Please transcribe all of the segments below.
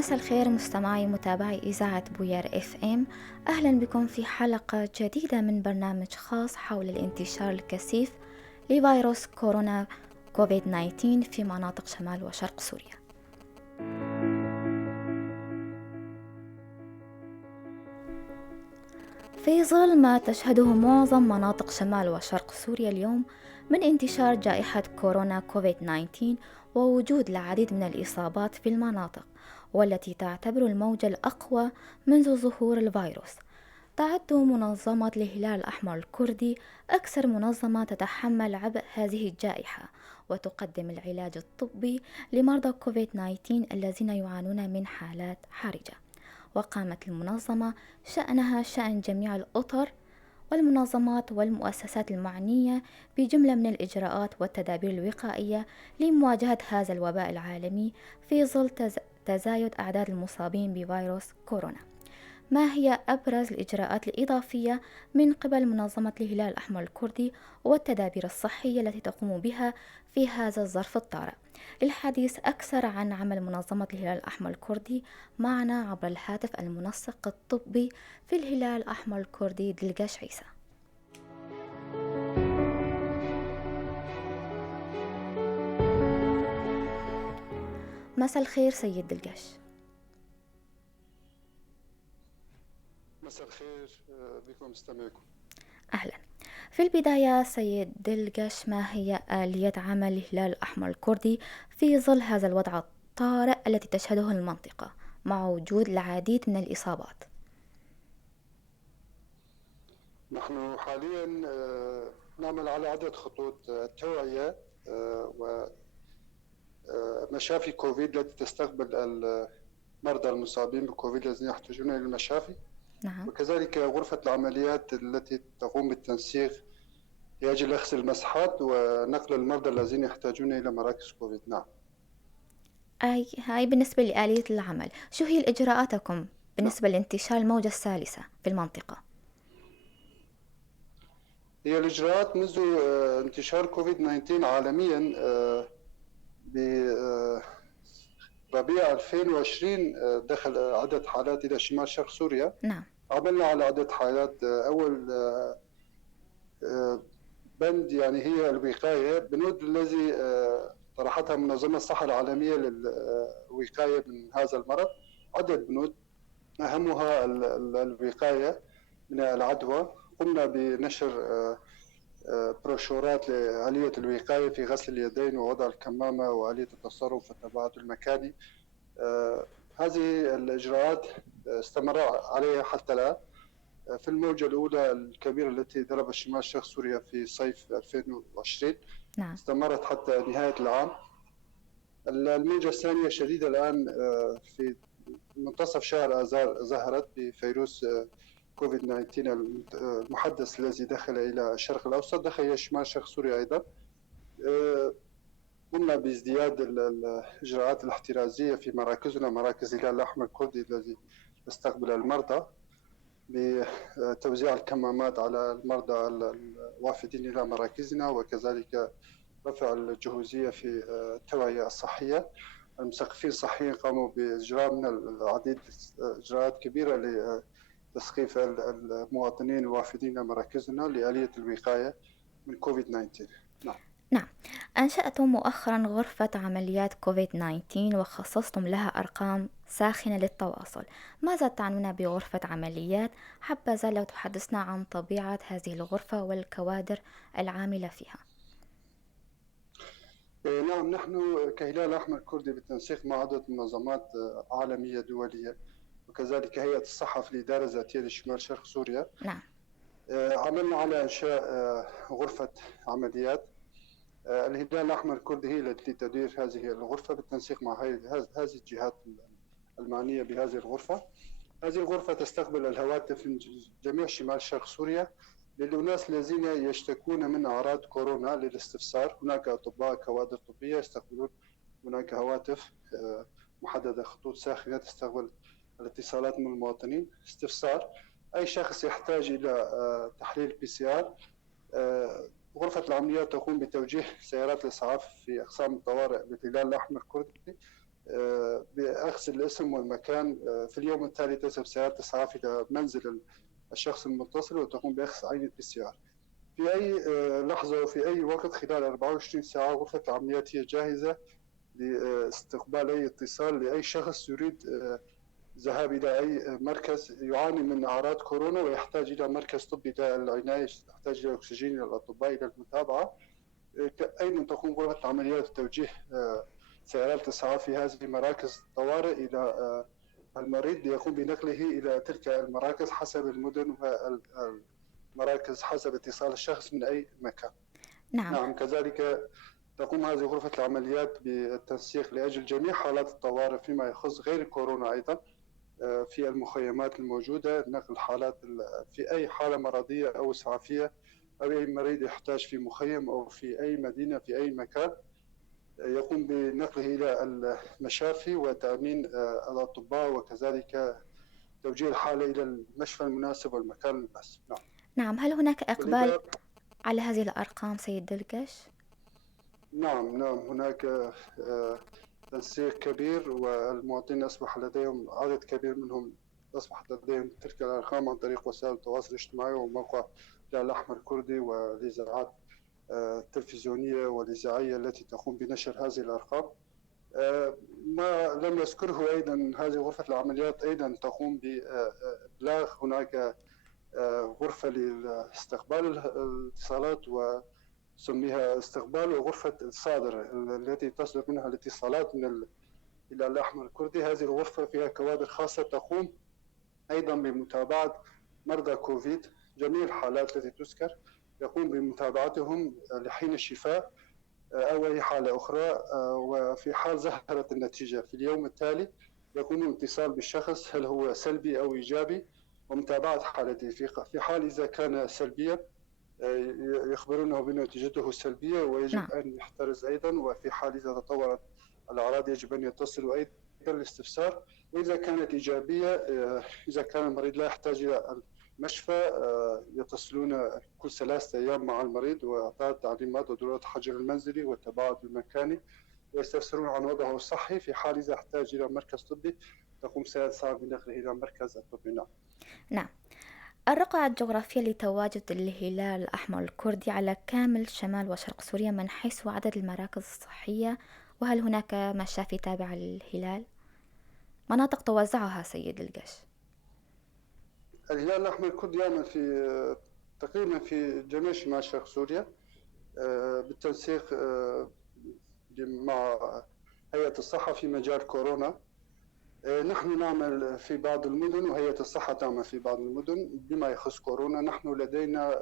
مساء الخير مستمعي متابعي إذاعة بوير اف ام. أهلا بكم في حلقة جديدة من برنامج خاص حول الانتشار الكثيف لفيروس كورونا كوفيد 19 في مناطق شمال وشرق سوريا. في ظل ما تشهده معظم مناطق شمال وشرق سوريا اليوم من انتشار جائحة كورونا كوفيد 19 ووجود العديد من الإصابات في المناطق، والتي تعتبر الموجة الأقوى منذ ظهور الفيروس، تعد منظمة الهلال الأحمر الكردي أكثر منظمة تتحمل عبء هذه الجائحة وتقدم العلاج الطبي لمرضى كوفيد 19 الذين يعانون من حالات حرجة. وقامت المنظمة شأنها شأن جميع الأطر والمنظمات والمؤسسات المعنية بجملة من الإجراءات والتدابير الوقائية لمواجهة هذا الوباء العالمي في ظل تزايد أعداد المصابين بفيروس كورونا. ما هي أبرز الإجراءات الإضافية من قبل منظمة الهلال الأحمر الكردي والتدابير الصحية التي تقوم بها في هذا الظرف الطارئ؟ للحديث أكثر عن عمل منظمة الهلال الأحمر الكردي معنا عبر الهاتف المنسق الطبي في الهلال الأحمر الكردي دلقاش عيسى. مساء الخير سيد دلقاش. مساء الخير بكم مستمعكم. أهلا. في البداية سيد دلقاش، ما هي آلية عمل الهلال الأحمر الكردي في ظل هذا الوضع الطارئ التي تشهده المنطقة مع وجود العديد من الإصابات؟ نحن حاليا نعمل على عدة خطوط توعية ومشافي كوفيد التي تستقبل المرضى المصابين بكوفيد الذين يحتاجون إلى المشافي. نعم. وكذلك غرفة العمليات التي تقوم بالتنسيق لأجل أخذ المسحات ونقل المرضى الذين يحتاجون إلى مراكز كوفيد. نعم. هاي بالنسبة لآلية العمل، شو هي إجراءاتكم نعم. بالنسبة لانتشار الموجة الثالثة في المنطقة؟ هي الإجراءات منذ انتشار كوفيد 19 عالميا بربيع 2020 دخل عدد حالات إلى شمال شرق سوريا. نعم. عملنا على عدد حالات. أول بند يعني هي الوقاية، بنود الذي طرحتها منظمة الصحة العالمية للوقاية من هذا المرض. عدد بنود أهمها الوقاية من العدوى. قمنا بنشر بروشورات لآلية الوقاية في غسل اليدين ووضع الكمامة وآلية التصرف والتباعد المكاني. هذه الإجراءات استمر عليها حتى الآن. في الموجة الأولى الكبيرة التي ضربت شمال شرق سوريا في صيف 2020 نعم. استمرت حتى نهاية العام. الموجة الثانية شديدة الآن في منتصف شهر آذار ظهرت بفيروس كوفيد 19 المحدث الذي دخل إلى الشرق الأوسط، دخل إلى شمال شرق سوريا أيضا. قمنا بازدياد الإجراءات الاحترازية في مراكزنا، مراكز الهلال الأحمر الكردي الذي يستقبل المرضى، بتوزيع الكمامات على المرضى الوافدين إلى مراكزنا، وكذلك رفع الجهوزية في التوعية الصحية. المثقفين الصحيين قاموا بإجراء من العديد إجراءات كبيرة لتثقيف المواطنين الوافدين إلى مراكزنا لآلية الوقاية من كوفيد 19. نعم. نعم. أنشأتم مؤخرا غرفة عمليات كوفيد 19 وخصصتم لها أرقام ساخنة للتواصل. ماذا تعنون بغرفة عمليات؟ حبذا لو تحدثنا عن طبيعة هذه الغرفة والكوادر العاملة فيها. نعم، نحن كهلال أحمر كردي بالتنسيق مع عدة منظمات عالمية دولية وكذلك هيئة الصحة في الإدارة الذاتية لشمال شرق سوريا. نعم. عملنا على إنشاء غرفة عمليات. الهلال الأحمر الكردي هي التي تدير هذه الغرفة بالتنسيق مع هذه الجهات المعنية بهذه الغرفة. هذه الغرفة تستقبل الهواتف من جميع شمال شرق سوريا للناس الذين يشتكون من أعراض كورونا للاستفسار. هناك أطباء كوادر طبية يستقبلون، هناك هواتف محددة، خطوط ساخنة تستقبل الاتصالات من المواطنين. استفسار أي شخص يحتاج إلى تحليل PCR، غرفة العمليات تقوم بتوجيه سيارات الإسعاف في أقسام الطوارئ للهلال الأحمر الكردي بأخذ الاسم والمكان. في اليوم التالي تذهب سيارة الإسعاف إلى منزل الشخص المتصل وتقوم بأخذ عينة PCR. في أي لحظة وفي أي وقت خلال 24 ساعة غرفة العمليات هي جاهزة لاستقبال أي اتصال لأي شخص يريد الذهاب إلى أي مركز يعاني من أعراض كورونا ويحتاج إلى مركز طبي للعناية، يحتاج إلى أكسجين، إلى الأطباء، إلى المتابعة. أيضا تقوم غرفة العمليات بتوجيه سيارات الإسعاف في هذه مراكز الطوارئ إلى المريض ليقوم بنقله إلى تلك المراكز حسب المدن والمراكز حسب اتصال الشخص من أي مكان. نعم. نعم، كذلك تقوم هذه غرفة العمليات بالتنسيق لأجل جميع حالات الطوارئ فيما يخص غير كورونا أيضا في المخيمات الموجودة، نقل حالات في أي حالة مرضية أو إسعافية أو أي مريض يحتاج في مخيم أو في أي مدينة في أي مكان يقوم بنقله إلى المشافي وتأمين الأطباء وكذلك توجيه الحالة إلى المشفى المناسب والمكان المناسب. نعم. نعم، هل هناك إقبال على هذه الأرقام سيد دلقش؟ نعم، هناك تنسيق كبير، والمواطنين أصبح لديهم عدد كبير منهم أصبحت لديهم تلك الأرقام عن طريق وسائل التواصل الاجتماعي وموقع الهلال الأحمر الكردي والإذاعات التلفزيونية والإذاعية التي تقوم بنشر هذه الأرقام. ما لم يذكره أيضا هذه غرفة العمليات أيضا تقوم بإبلاغ هناك غرفة لاستقبال الاتصالات وسميها استقبال وغرفة الصادر التي تصدر منها الاتصالات من الهلال الأحمر الكردي. هذه الغرفة فيها كوادر خاصة تقوم أيضا بمتابعة مرضى كوفيد، جميع الحالات التي تذكر يقوم بمتابعتهم لحين الشفاء أو أي حالة أخرى، وفي حال ظهرت النتيجة في اليوم التالي يقوم الاتصال بالشخص هل هو سلبي أو إيجابي ومتابعة حالته. في حال إذا كان سلبيا يخبرونه بنتيجته السلبية ويجب نعم. أن يحترز أيضا، وفي حال إذا تطورت الأعراض يجب أن يتصلوا أيضا للاستفسار. وإذا كانت إيجابية إذا كان المريض لا يحتاج إلى المشفى يتصلون كل 3 أيام مع المريض وإعطاء تعليمات ودورات الحجر المنزلي والتباعد المكاني ويستفسرون عن وضعه الصحي. في حال إذا احتاج إلى مركز طبي تقوم سيارة الإسعاف بنقله إلى مركز الطبي. نعم. نعم. الرقعة الجغرافية لتواجد الهلال الأحمر الكردي على كامل شمال وشرق سوريا من حيث عدد المراكز الصحية، وهل هناك مشافي تابعة للهلال؟ مناطق توزعها سيد دلقش. الهلال الأحمر الكردي يعمل في تقريبا في جميع شمال شرق سوريا بالتنسيق مع هيئة الصحة في مجال كورونا. نحن نعمل في بعض المدن وهيئة الصحة تعمل في بعض المدن بما يخص كورونا. نحن لدينا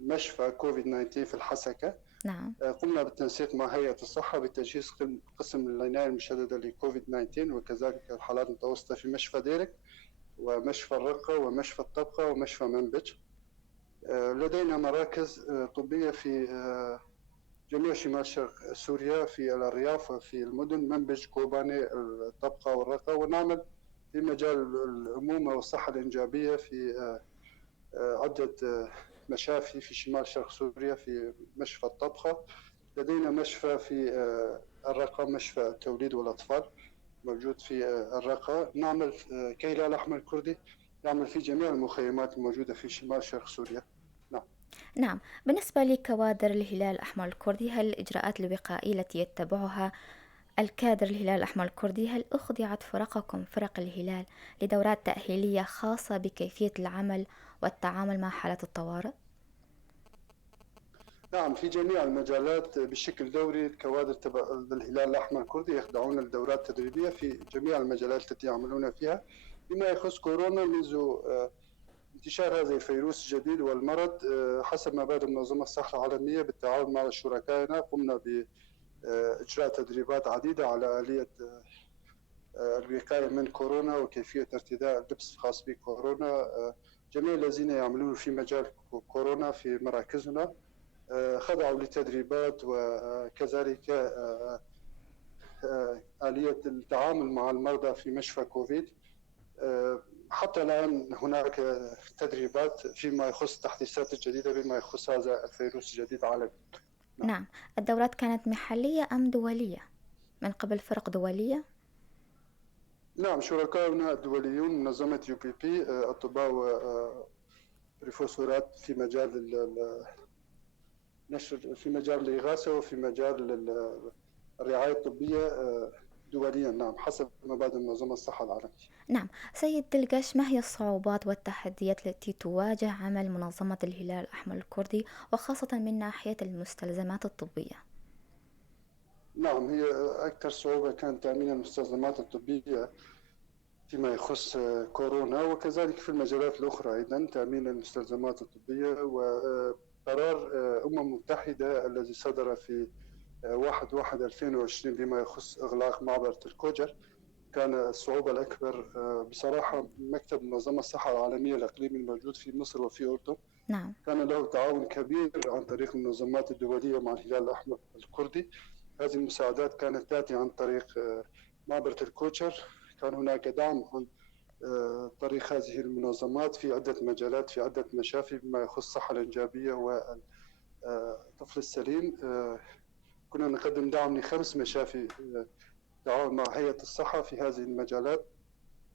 مشفى كوفيد 19 في الحسكة. نعم. قمنا بالتنسيق مع هيئة الصحة بتجهيز قسم العناية المشددة لكوفيد 19 وكذلك الحالات المتوسطة في مشفى ديرك ومشفى الرقة ومشفى الطبقة ومشفى منبج. لدينا مراكز طبية في جميع شمال شرق سوريا، في الأرياف وفي المدن منبج كوباني الطبقة والرقة، ونعمل في مجال الأمومة والصحة الإنجابية في عدة مشافي في شمال شرق سوريا في مشفى الطبخة. لدينا مشفى في الرقة، مشفى التوليد والأطفال موجود في الرقة. نعمل كهلال الأحمر الكردي يعمل في جميع المخيمات الموجودة في شمال شرق سوريا. نعم. نعم. بالنسبة لكوادر الهلال الأحمر الكردي، هل الإجراءات الوقائية التي يتبعها الكادر الهلال الأحمر الكردي هل أخضعت فرقكم فرق الهلال لدورات تأهيلية خاصة بكيفية العمل والتعامل مع حالة الطوارئ؟ نعم، في جميع المجالات بشكل دوري الكوادر تبع الهلال الأحمر الكردي يخضعون لدورات تدريبية في جميع المجالات التي يعملون فيها. بما يخص كورونا، منذ انتشار هذا الفيروس الجديد والمرض حسب ما بات منظمة الصحة العالمية بالتعاون مع شركائنا قمنا بإجراء تدريبات عديدة على آلية الوقاية من كورونا وكيفية ارتداء اللبس الخاص بكورونا. جميع الذين يعملون في مجال كورونا في مراكزنا خضعوا لتدريبات وكذلك آلية التعامل مع المرضى في مشفى كوفيد. حتى الآن هناك تدريبات فيما يخص التحديثات الجديدة بما يخص هذا الفيروس الجديد عالميا. نعم. نعم. الدورات كانت محلية أم دولية من قبل فرق دولية؟ نعم، شركاؤنا الدوليون منظمة UPP، أطباء وبروفيسورات في مجال النشر، في مجال الإغاثة وفي مجال الرعاية الطبية دوليا. نعم، حسب مبادئ منظمة الصحة العالمية. نعم. سيد دلقش، ما هي الصعوبات والتحديات التي تواجه عمل منظمة الهلال الأحمر الكردي، وخاصة من ناحية المستلزمات الطبية؟ نعم، هي أكثر صعوبة كانت تأمين المستلزمات الطبية فيما يخص كورونا، وكذلك في المجالات الأخرى أيضا تأمين المستلزمات الطبية. وقرار أمم متحدة الذي صدر في 1/1/2020 بما يخص إغلاق معبر الكوجر كان الصعوبة الأكبر. بصراحة مكتب منظمة الصحة العالمية الإقليمي الموجود في مصر وفي أردن نعم. كان له تعاون كبير عن طريق المنظمات الدولية مع الهلال الأحمر الكردي. هذه المساعدات كانت تأتي عن طريق معبر الكوجر. كان هناك دعم عن طريق هذه المنظمات في عدة مجالات، في عدة مشافي بما يخص الصحة الإنجابية والطفل السليم. كنا نقدم دعم ل5 مشافي تعاون مع هيئة الصحة في هذه المجالات.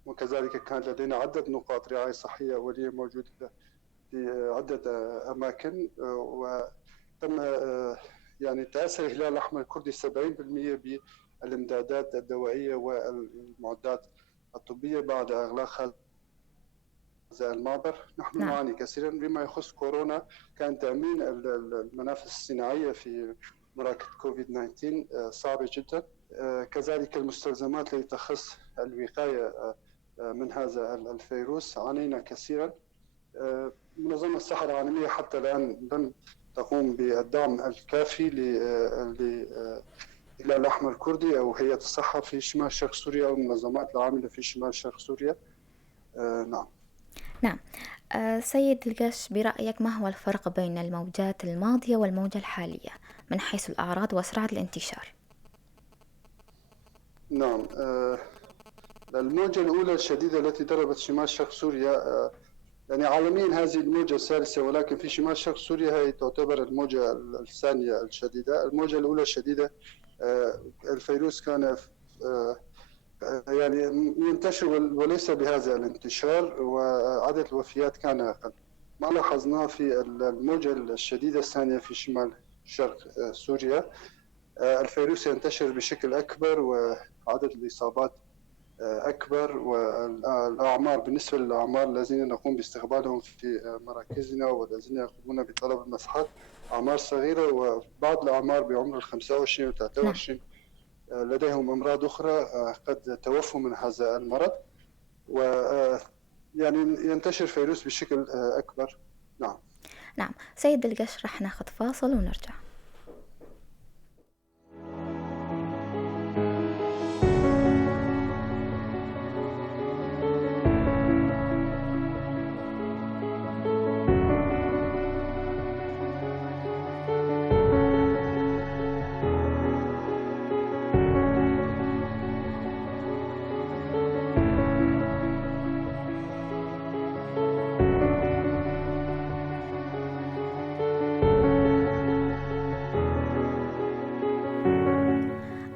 وكذلك كان لدينا عدة نقاط رعاية صحية أولية موجودة في عدة أماكن. وتم يعني تأثر الهلال الأحمر الكردي 70% بالإمدادات الدوائية والمعدات الطبية بعد إغلاق هذا المعبر. نحن نعم. نعاني كثيرا بما يخص كورونا. كان تأمين المنافذ الصناعية في مراكز كوفيد 19 صعبة جدا. كذلك المستلزمات التي تخص الوقاية من هذا الفيروس عانينا كثيرا. منظمة الصحة العالمية حتى الآن لم تقوم بالدعم الكافي للهلال الأحمر الكردي أو هيئة الصحة في شمال شرق سوريا أو المنظمات العاملة في شمال شرق سوريا. نعم. نعم. سيد دلقش، برأيك ما هو الفرق بين الموجات الماضية والموجة الحالية من حيث الأعراض وسرعة الانتشار؟ نعم، الموجة الأولى الشديدة التي ضربت شمال شرق سوريا، يعني عالميا هذه الموجة الثالثة، ولكن في شمال شرق سوريا هي تعتبر الموجة الثانية الشديدة. الموجة الأولى الشديدة الفيروس كان يعني ينتشر وليس بهذا الانتشار، وعدد الوفيات كان أقل. ما لاحظناه في الموجة الشديدة الثانية في شمال شرق سوريا، الفيروس ينتشر بشكل أكبر وعدد الإصابات أكبر. والأعمار بالنسبة للأعمار الذين نقوم باستقبالهم في مراكزنا والذين يقومون بطلب المسحات أعمار صغيرة، وبعض الأعمار بعمر 25 و نعم. 23 لديهم أمراض أخرى قد توفوا من هذا المرض. ويعني ينتشر فيروس بشكل أكبر. نعم. نعم. سيد دلقش، رح ناخذ فاصل ونرجع.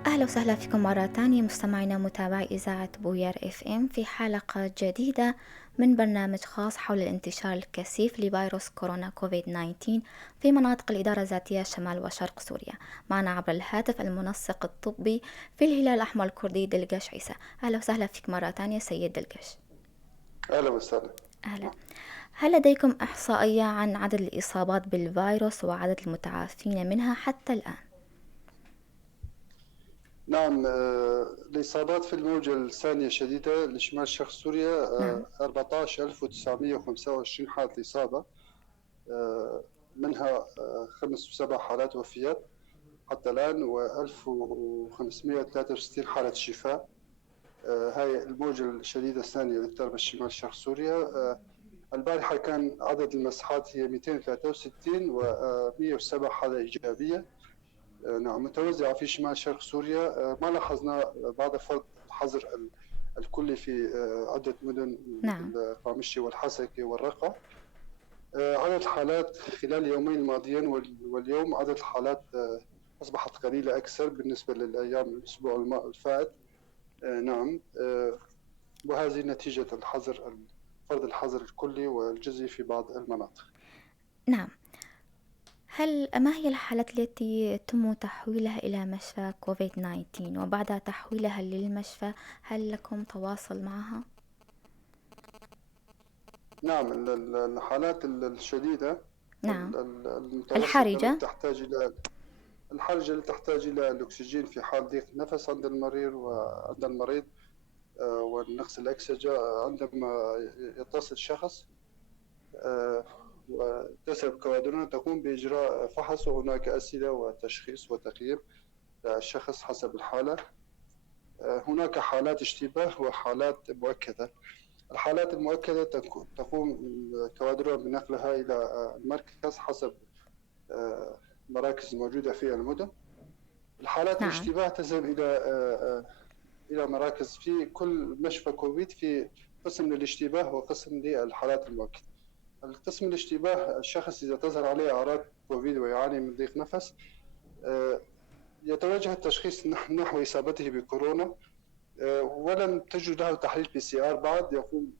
أهلا وسهلا فيكم مرة تانية مستمعينا متابعي إذاعة بوير اف ام في حلقة جديدة من برنامج خاص حول الانتشار الكثيف لفيروس كورونا كوفيد 19 في مناطق الإدارة الذاتية شمال وشرق سوريا. معنا عبر الهاتف المنسق الطبي في الهلال الأحمر الكردي دلقش عيسى. أهلا وسهلا فيك مرة تانية سيد دلقش. أهلا وسهلا. أهلا. هل لديكم إحصائية عن عدد الإصابات بالفيروس وعدد المتعافين منها حتى الآن؟ نعم، الإصابات في الموجة الثانية الشديدة لشمال شرق سوريا نعم. 14925 حالة إصابة، منها 5 و7 حالات وفيات حتى الآن، و1563 حالة شفاء. هاي الموجة الشديدة الثانية اللي ضربت شمال شرق سوريا. البارحة كان عدد المسحات هي 263 و107 حالة إيجابية. نعم، متوزعة في شمال شرق سوريا. ما لاحظنا بعد فرض الحظر الكلي في عدة مدن نعم. مثل قامشي والحسكة والرقة. عدد الحالات خلال اليومين الماضيين واليوم عدد الحالات أصبحت قليلة أكثر بالنسبة للأيام الأسبوع الفائت. نعم. وهذه نتيجة فرض الحظر الكلي والجزئي في بعض المناطق. نعم. ما هي الحالات التي يتم تحويلها إلى مشفى كوفيد 19 وبعد تحويلها للمشفى هل لكم تواصل معها؟ نعم، الحالات الشديدة نعم. المتوسطة التي الحرجة. تحتاج إلى الحرجة التي تحتاج إلى الأكسجين في حال ضيق النفس عند المريض والنقص الأكسجة عندما يتصل شخص وتسبب كوادرنا تقوم بإجراء فحص، وهناك أسئلة وتشخيص وتقييم الشخص حسب الحالة. هناك حالات اشتباه وحالات مؤكدة. الحالات المؤكدة تقوم الكوادر بنقلها إلى المركز حسب مراكز موجودة في المدن. الحالات نعم. الاشتباه تذهب إلى مراكز في كل مشفى كوفيد، في قسم للاشتباه وقسم للحالات المؤكدة. القسم الاشتباه الشخص إذا تظهر عليه أعراض كوفيد ويعاني من ضيق نفس يتوجه التشخيص نحو إصابته بكورونا، ولم تجد له تحليل PCR بعد. يقوم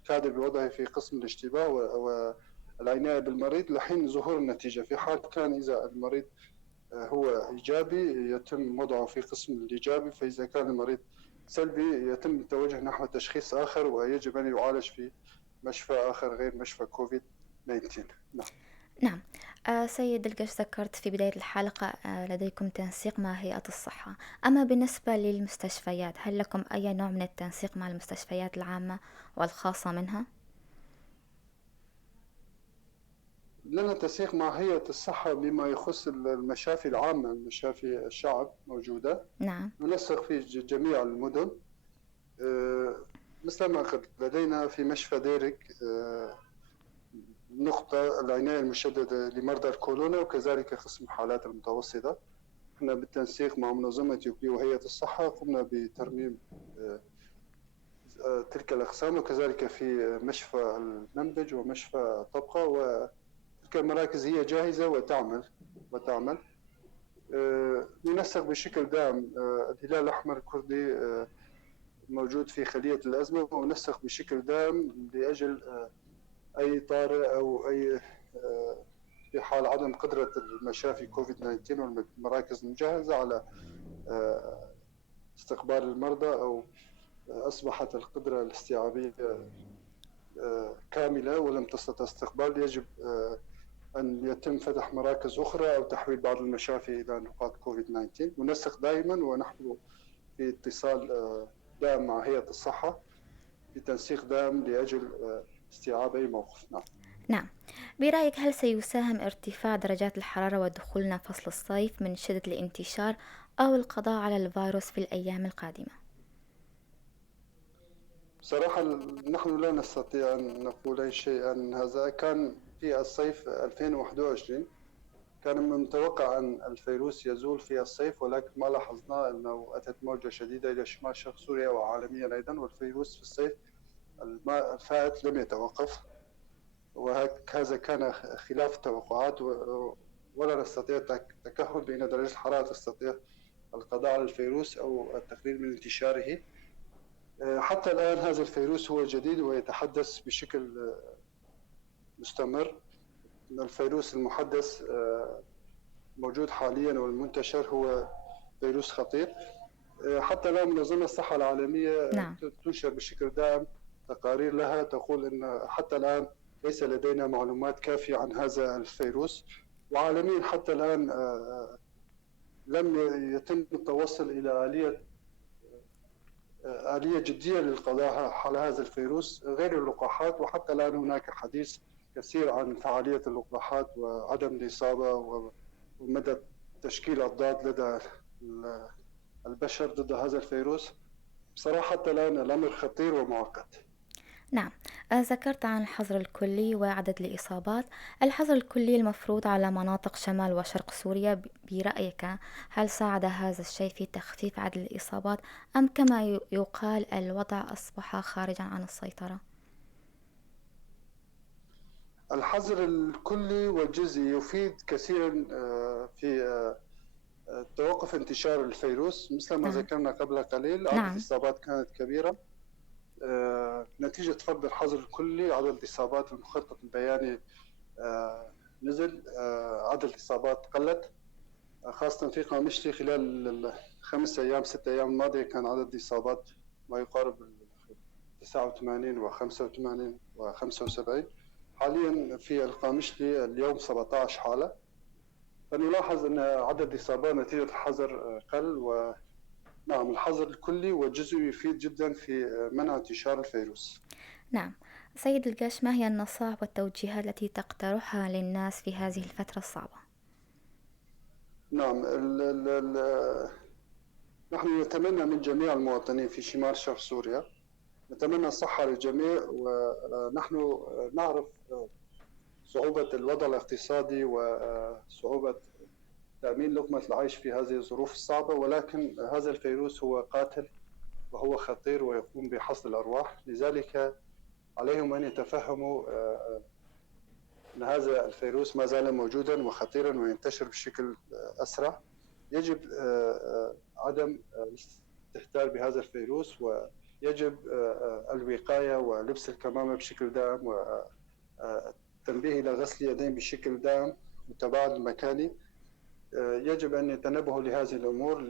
الكادر بوضعه في قسم الاشتباه والعناية بالمريض لحين ظهور النتيجة. في حال كان إذا المريض هو إيجابي يتم وضعه في قسم الإيجابي، فإذا كان المريض سلبي يتم التوجه نحو تشخيص آخر ويجب أن يعالج في مشفى آخر غير مشفى كوفيد 19. نعم. نعم. سيد القش، ذكرت في بداية الحلقة لديكم تنسيق مع هيئة الصحة. أما بالنسبة للمستشفيات هل لكم أي نوع من التنسيق مع المستشفيات العامة والخاصة منها؟ لنا تنسيق مع هيئة الصحة بما يخص المشافي العامة، المشافي الشعب موجودة، نعم. ننسق في جميع المدن. مثل ما قد لدينا في مشفى ديرك نقطة العناية المشددة لمرضى الكورونا، وكذلك قسم الحالات المتوسطة. احنا بالتنسيق مع منظمة يوبي وهيئة الصحة قمنا بترميم تلك الأقسام، وكذلك في مشفى المنبج ومشفى طبقة، وتلك المراكز هي جاهزة وتعمل. ننسق بشكل دائم. الهلال الأحمر الكردي موجود في خلية الأزمة، وننسق بشكل دائم لأجل أي طارئ أو أي في حال عدم قدرة المشافي كوفيد 19 والمراكز المجهزة على استقبال المرضى، أو أصبحت القدرة الاستيعابية كاملة ولم تستطع استقبال، يجب أن يتم فتح مراكز أخرى أو تحويل بعض المشافي إلى نقاط كوفيد 19. ننسق دائما ونحن في اتصال دائم مع هيئة الصحة بتنسيق دائم لأجل استيعاب أي موقف. نعم. نعم. برأيك هل سيساهم ارتفاع درجات الحرارة ودخولنا فصل الصيف من شدة الانتشار أو القضاء على الفيروس في الأيام القادمة؟ بصراحة نحن لا نستطيع أن نقول أي شيء عن هذا. كان في الصيف 2021 كان من المتوقع أن الفيروس يزول في الصيف، ولكن ما لاحظنا أنه أتت موجة شديدة إلى شمال شرق سوريا وعالميا أيضا، والفيروس في الصيف الفائت لم يتوقف، وهذا كان خلاف التوقعات، ولا نستطيع التكهن بأن درجة الحرارة تستطيع القضاء على الفيروس أو التقليل من انتشاره. حتى الآن هذا الفيروس هو جديد ويتحدث بشكل مستمر. الفيروس المحدث موجود حاليا والمنتشر هو فيروس خطير. حتى الآن منظمة الصحة العالمية نعم. تنشر بشكل دائم تقارير لها تقول أن حتى الآن ليس لدينا معلومات كافية عن هذا الفيروس، وعالميا حتى الآن لم يتم التوصل إلى آلية جدية للقضاء على هذا الفيروس غير اللقاحات. وحتى الآن هناك حديث كثير عن فعالية اللقاحات وعدم الإصابة ومدى تشكيل أضداد لدى البشر ضد هذا الفيروس. بصراحة حتى الآن الأمر خطير ومعقد. نعم. ذكرت عن الحظر الكلي وعدد الإصابات. الحظر الكلي المفروض على مناطق شمال وشرق سوريا برأيك هل ساعد هذا الشيء في تخفيف عدد الإصابات أم كما يقال الوضع أصبح خارجا عن السيطرة؟ الحظر الكلي والجزئي يفيد كثيرا في توقف انتشار الفيروس. مثل ما نعم. ذكرنا قبل قليل عدد نعم. الإصابات كانت كبيرة. نتيجة فرض الحظر الكلي عدد الإصابات المخطط البياني نزل، عدد الإصابات قلت، خاصة في قامشلي خلال الخمس أيام 6 أيام الماضية كان عدد الإصابات ما يقارب 89 و85 و75. حاليا في القامشلي اليوم 17 حالة، فنلاحظ أن عدد الإصابات نتيجة الحظر قل. ونعم، الحظر الكلي والجزئي يفيد جدا في منع انتشار الفيروس. نعم. سيد القاش، ما هي النصائح والتوجيهات التي تقترحها للناس في هذه الفترة الصعبة؟ نعم، نحن نتمنى من جميع المواطنين في شمال شرق سوريا، نتمنى الصحة للجميع، ونحن نعرف صعوبة الوضع الاقتصادي وصعوبة تأمين لقمة العيش في هذه الظروف الصعبة، ولكن هذا الفيروس هو قاتل وهو خطير ويقوم بحصد الأرواح. لذلك عليهم أن يتفهموا أن هذا الفيروس ما زال موجودا وخطيرا وينتشر بشكل أسرع. يجب عدم الاستهتار بهذا الفيروس، ويجب الوقاية ولبس الكمامة بشكل دائم، والتنبيه إلى غسل اليدين بشكل دائم والتباعد المكاني. يجب أن يتنبهوا لهذه الأمور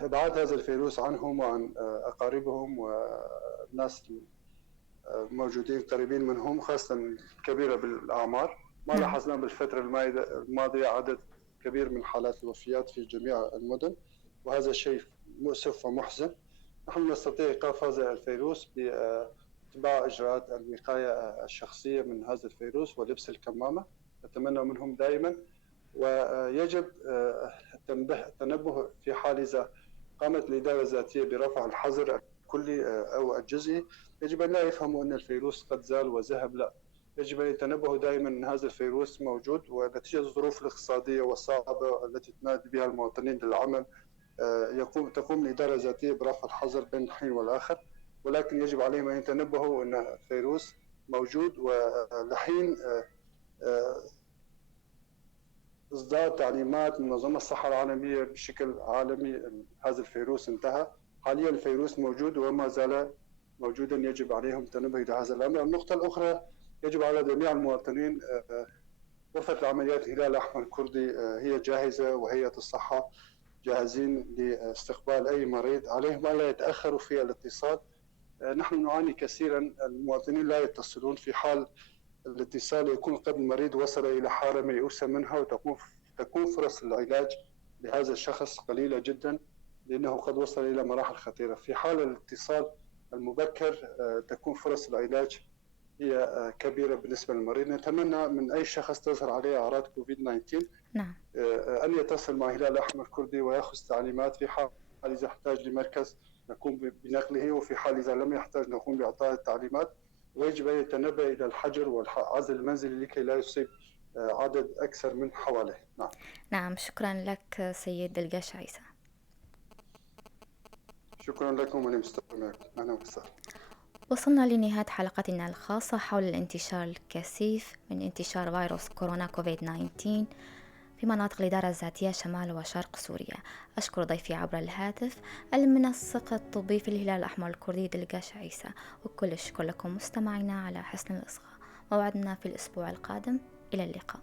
لإبعاد هذا الفيروس عنهم وعن أقاربهم والناس الموجودين قريبين منهم، خاصة الكبيرة بالأعمار. ما نعم. لاحظنا بالفترة الماضية عدد كبير من حالات الوفيات في جميع المدن، وهذا شيء مؤسف ومحزن. نحن نستطيع إيقاف هذا الفيروس باتباع إجراءات الوقاية الشخصية من هذا الفيروس ولبس الكمامة، نتمنى منهم دائما. ويجب التنبه في حال إذا قامت الإدارة الذاتية برفع الحظر الكلي أو الجزئي، يجب أن لا يفهموا أن الفيروس قد زال وذهب، لا، يجب أن يتنبهوا دائما أن هذا الفيروس موجود، ونتيجة الظروف الاقتصادية والصعبة التي تنادي بها المواطنين للعمل تقوم الإدارة الذاتية برفع الحظر بين الحين والآخر، ولكن يجب عليهم أن يتنبهوا أن الفيروس موجود. ولحين إصدار تعليمات من منظمة الصحة العالمية بشكل عالمي هذا الفيروس انتهى. حاليا الفيروس موجود وما زال موجودا، يجب عليهم التنبه إلى هذا الأمر. النقطة الأخرى، يجب على جميع المواطنين، غرفة العمليات الهلال الأحمر الكردي هي جاهزة، وهيئة الصحة جاهزين لاستقبال أي مريض. عليهم ألا يتأخروا في الاتصال. نحن نعاني كثيرا، المواطنين لا يتصلون. في حال الاتصال يكون قد المريض وصل إلى حالة ميؤوسة منها، وتكون فرص العلاج لهذا الشخص قليلة جدا، لأنه قد وصل إلى مراحل خطيرة. في حال الاتصال المبكر تكون فرص العلاج هي كبيرة بالنسبة للمريض. نتمنى من أي شخص تظهر عليه أعراض كوفيد 19 نعم. أن يتصل مع الهلال الأحمر الكردي ويأخذ تعليمات. في حال إذا احتاج لمركز نقوم بنقله، وفي حال إذا لم يحتاج نقوم بإعطاء التعليمات. ويجب أن يتنبه إلى الحجر والعزل المنزلي لكي لا يصيب عدد أكثر من حواليه. نعم. نعم، شكرا لك سيد القاش عيسى. شكرا لكم ولي مستمعكم. أهلا وسهلا. وصلنا لنهاية حلقتنا الخاصة حول الانتشار الكثيف من انتشار فيروس كورونا كوفيد 19 في مناطق الإدارة الذاتية شمال وشرق سوريا. أشكر ضيفي عبر الهاتف المنسق الطبي في الهلال الأحمر الكردي دلقاش عيسى، وكل الشكر لكم مستمعينا على حسن الإصغاء. موعدنا في الأسبوع القادم، إلى اللقاء.